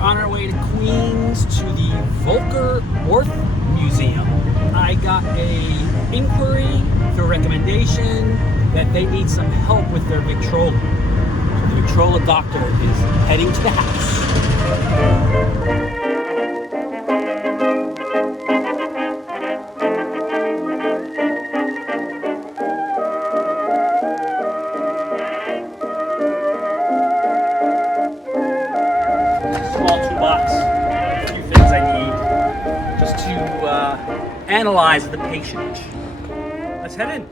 on our way to Queens to the Voelker Orth Museum. I got a inquiry through a recommendation that they need some help with their Victrola. So the Victrola doctor is heading to the house. Analyze the patient. Let's head in.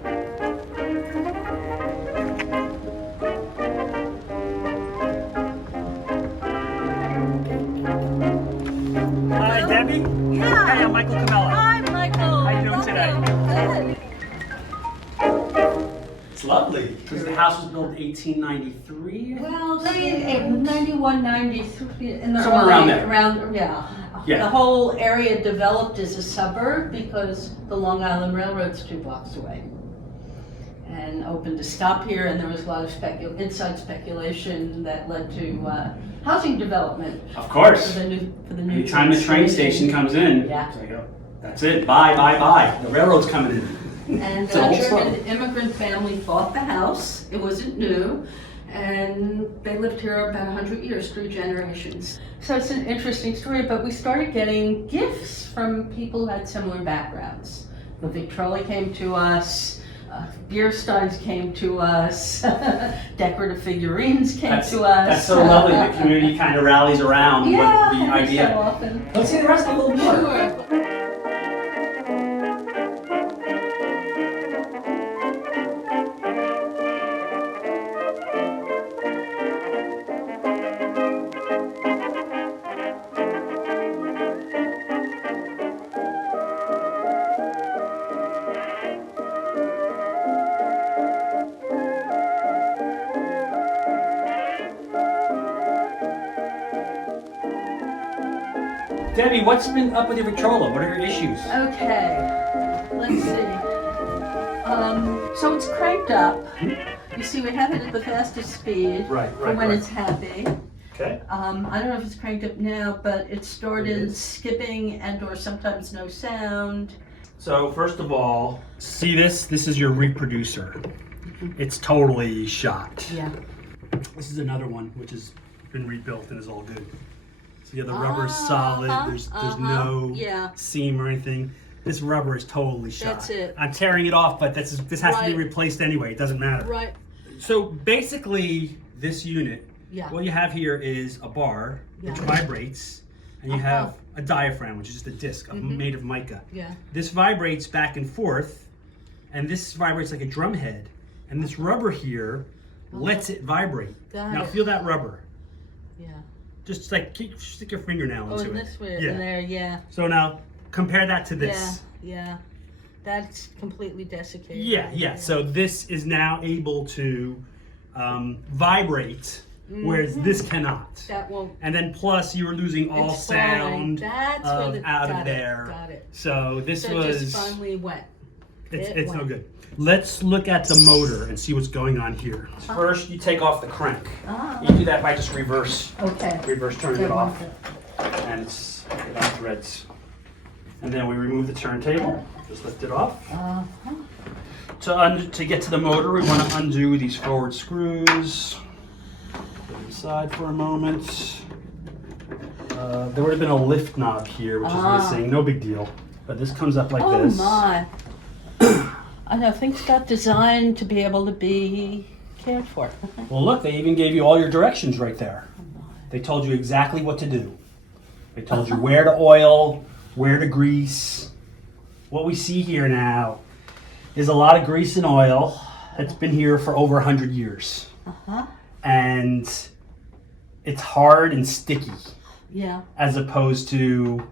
Hi, Debbie. Yeah. Hey, I'm Michael Camella. Hi, Michael. How you doing today? Good. It's lovely. Because the house was built in 1893. Well, 91, 93, in the Somewhere around there. Yeah. The whole area developed as a suburb because the Long Island Railroad's 2 blocks away. And opened to stop here, and there was a lot of inside speculation that led to housing development. Of course. For the new Anytime the train station comes in, yeah. it's like, oh, that's it. Bye, bye, bye. The railroad's coming in. And It's an old a German story. immigrant family bought the house. It wasn't new. And they lived here about 100 years, 3 generations. So it's an interesting story, but we started getting gifts from people who had similar backgrounds. The Victrola came to us, beer steins came to us, decorative figurines came to us. That's so lovely. The community kind of rallies around Yeah, what the idea. so often. Let's see the rest a little more. Sure. Debbie, what's been up with your Victrola? What are your issues? Okay, let's see. So it's cranked up. You see, we have it at the fastest speed for when it's happy. Okay. I don't know if it's cranked up now, but it started skipping and or sometimes no sound. So first of all, see this? This is your reproducer. It's totally shot. Yeah. This is another one which has been rebuilt and is all good. So yeah, the rubber is solid. There's no seam or anything. This rubber is totally shot. That's it. I'm tearing it off, but this has to be replaced anyway. It doesn't matter. Right. So basically, this unit, Yeah. what you have here is a bar which vibrates, and you have a diaphragm, which is just a disc made of mica. Yeah. This vibrates back and forth, and this vibrates like a drum head, and this rubber here lets it vibrate. Now feel that rubber. Yeah. Just stick your fingernail into in it. this way, in there, yeah. So now compare that to this. Yeah. That's completely desiccated. Yeah. So this is now able to vibrate, whereas this cannot. That won't. And then plus you were losing all It's falling. sound That's out got of it, there. Got it. So this So was. it just finally went. It's no good. Let's look at the motor and see what's going on here. First, you take off the crank. You do that by just reverse turning it off, and it's on threads. And then we remove the turntable. Just lift it off. To get to the motor, we want to undo these forward screws. Put them aside for a moment. There would have been a lift knob here, which is missing. No big deal. But this comes up like this. Oh my. I know, things got designed to be able to be cared for. Well, look, they even gave you all your directions right there. They told you exactly what to do. They told you where to oil, where to grease. What we see here now is a lot of grease and oil that's been here for over 100 years. And it's hard and sticky. Yeah. As opposed to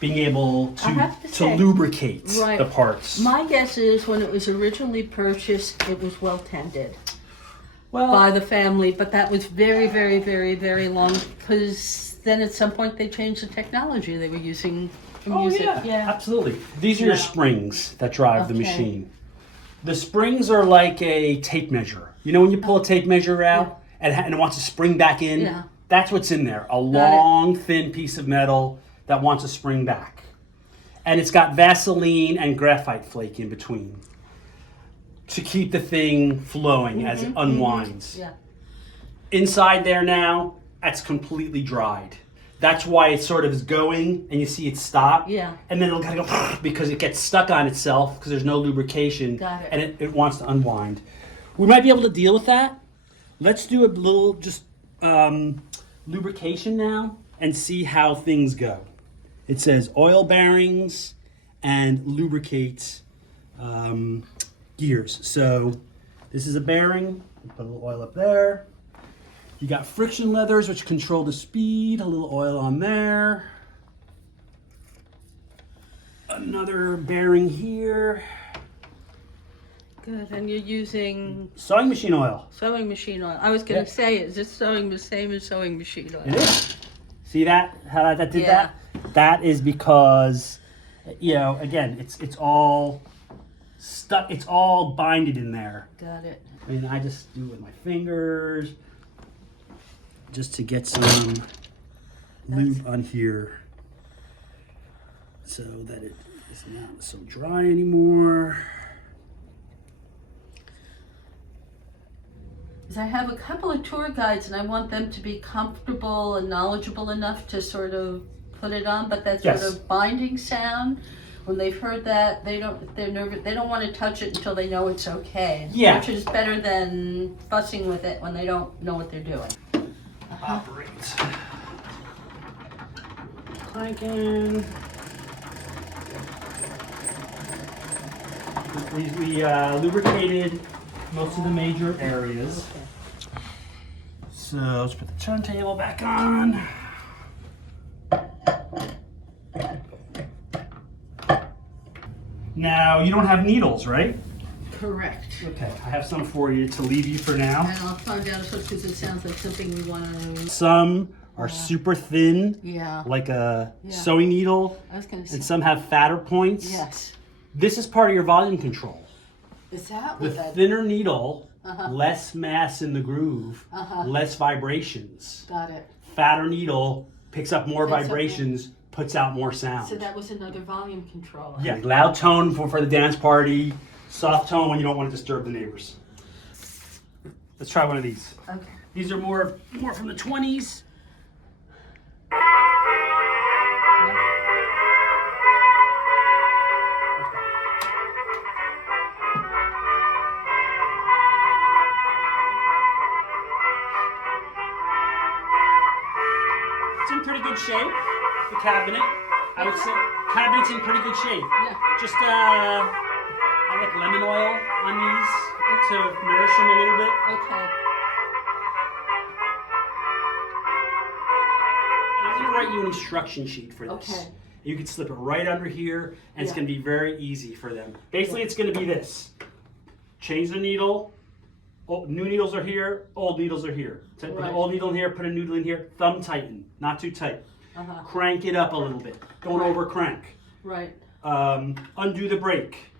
being able to lubricate the parts. My guess is when it was originally purchased, it was well tended by the family, but that was very, very, very, very long, because then at some point they changed the technology they were using for music. Absolutely. These are your springs that drive the machine. The springs are like a tape measure. You know when you pull a tape measure out and it wants to spring back in? That's what's in there. A long, thin piece of metal that wants to spring back. And it's got Vaseline and graphite flake in between to keep the thing flowing as it unwinds. Yeah. Inside there now, that's completely dried. That's why it sort of is going, and you see it stop. Yeah. And then it'll kind of go because it gets stuck on itself because there's no lubrication. Got it. And it wants to unwind. We might be able to deal with that. Let's do a little just lubrication now and see how things go. It says oil bearings and lubricate gears. So this is a bearing. Put a little oil up there. You got friction leathers, which control the speed. A little oil on there. Another bearing here. Good, and you're using Sewing machine oil. sewing machine oil. I was going to say, is this sewing the same as sewing machine oil? It is. See that? How that did Yeah. that? That is because, again, it's all stuck. It's all binded in there. Got it. I mean, I just do it with my fingers, just to get some lube on here, so that it is not so dry anymore. I have a couple of tour guides, and I want them to be comfortable and knowledgeable enough to sort of put it on. But that sort Yes. of binding sound, when they've heard that, they're nervous. They don't want to touch it until they know it's okay. Yeah. Which is better than fussing with it when they don't know what they're doing. Operate. Clanking. We lubricated most of the major areas. So let's put the turntable back on. Now, you don't have needles, right? Correct. Okay, I have some for you to leave you for now. And I'll find out because it sounds like something we want to. Some are super thin, Yeah. like a Yeah. sewing needle, I was going to say. and some have fatter points. Yes. This is part of your volume control. Is that The what that? thinner needle, Uh-huh. less mass in the groove, Uh-huh. less vibrations. Got it. Fatter needle picks up more Picks up more. vibrations, puts out more sound. So that was another volume control. Yeah, loud tone for the dance party, soft tone when you don't want to disturb the neighbors. Let's try one of these. Okay. These are more from the 20s. It's in pretty good shape, the cabinet. I would say cabinet's in pretty good shape. Yeah. Just I like lemon oil on these to nourish them a little bit. Okay. And I'm gonna write you an instruction sheet for this. Okay. You can slip it right under here, and it's Yeah. gonna be very easy for them. Basically, it's gonna be this: change the needle. Oh, new needles are here. Old needles are here. Put Right. the old needle in here. Put a needle in here. Thumb tighten, not too tight. Uh-huh. Crank it up a little bit. Don't over crank. Right. Undo the brake.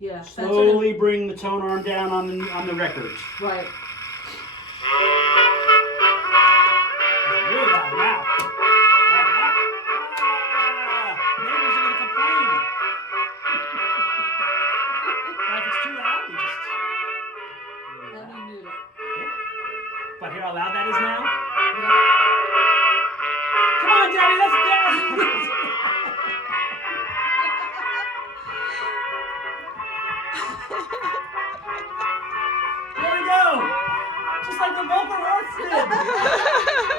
Yeah. That's Slowly bring the tone arm down on the record. Right. It's really loud now. Neighbors are gonna complain. But if it's too loud, you just. Let me mute it. But hear how loud that is now? Yeah. Come on, Daddy, let's dance! There we go! Just like the Voelker Orth did!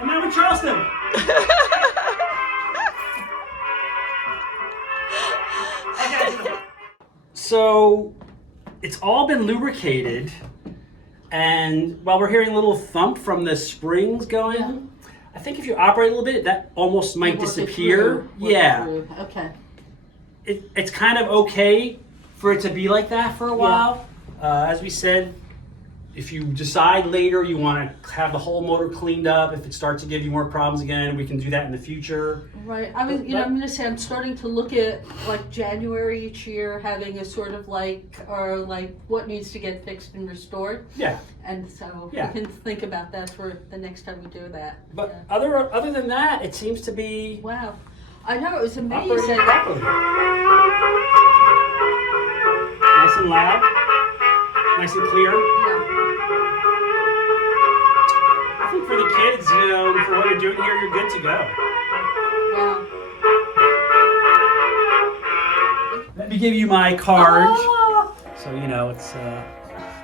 And now we Charleston! So, it's all been lubricated, and while we're hearing a little thump from the springs going, I think if you operate a little bit, that almost might Work it disappear. through, work it Yeah. through. Okay. It's kind of okay for it to be like that for a while. As we said, if you decide later you want to have the whole motor cleaned up, if it starts to give you more problems again, we can do that in the future. Right. I mean, I'm going to say I'm starting to look at like January each year, having a sort of like what needs to get fixed and restored. Yeah. And so Yeah. we can think about that for the next time we do that. But Yeah. other than that, it seems to be Wow. I know, it was operating amazing. properly. Nice and loud, nice and clear. Yeah. I think for the kids, and for what you're doing here, you're good to go. Wow. Let me give you my card. Oh, So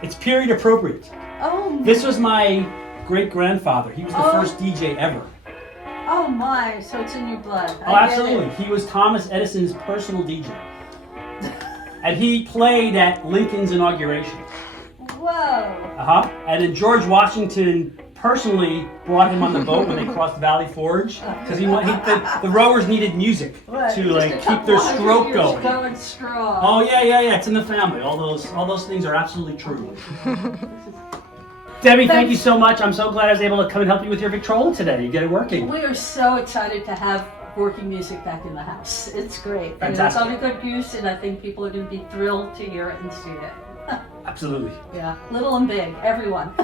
it's period appropriate. oh, This was my great grandfather. He was the Oh. first DJ ever. oh my, so it's in your blood. Oh, absolutely. He was Thomas Edison's personal DJ. And he played at Lincoln's inauguration. Whoa. And then George Washington personally brought him on the boat when they crossed Valley Forge because the rowers needed music to like keep their stroke going. Going strong. Oh yeah. It's in the family. All those things are absolutely true. Debbie, thank you so much. I'm so glad I was able to come and help you with your Victrola today. You get it working. We are so excited to have working music back in the house. It's great. And it's Fantastic. on a good use, and I think people are going to be thrilled to hear it and see it. Absolutely. Yeah, little and big, everyone.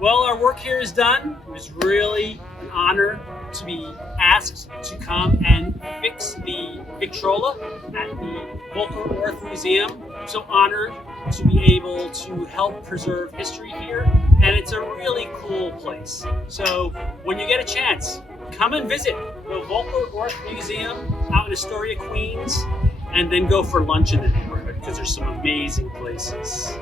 Well, our work here is done. It was really an honor to be asked to come and fix the Victrola at the Voelker Orth Museum. I'm so honored to be able to help preserve history here, and it's a really cool place. So when you get a chance, come and visit the Voelker Orth Museum out in Astoria, Queens, and then go for lunch in the neighborhood because there's some amazing places.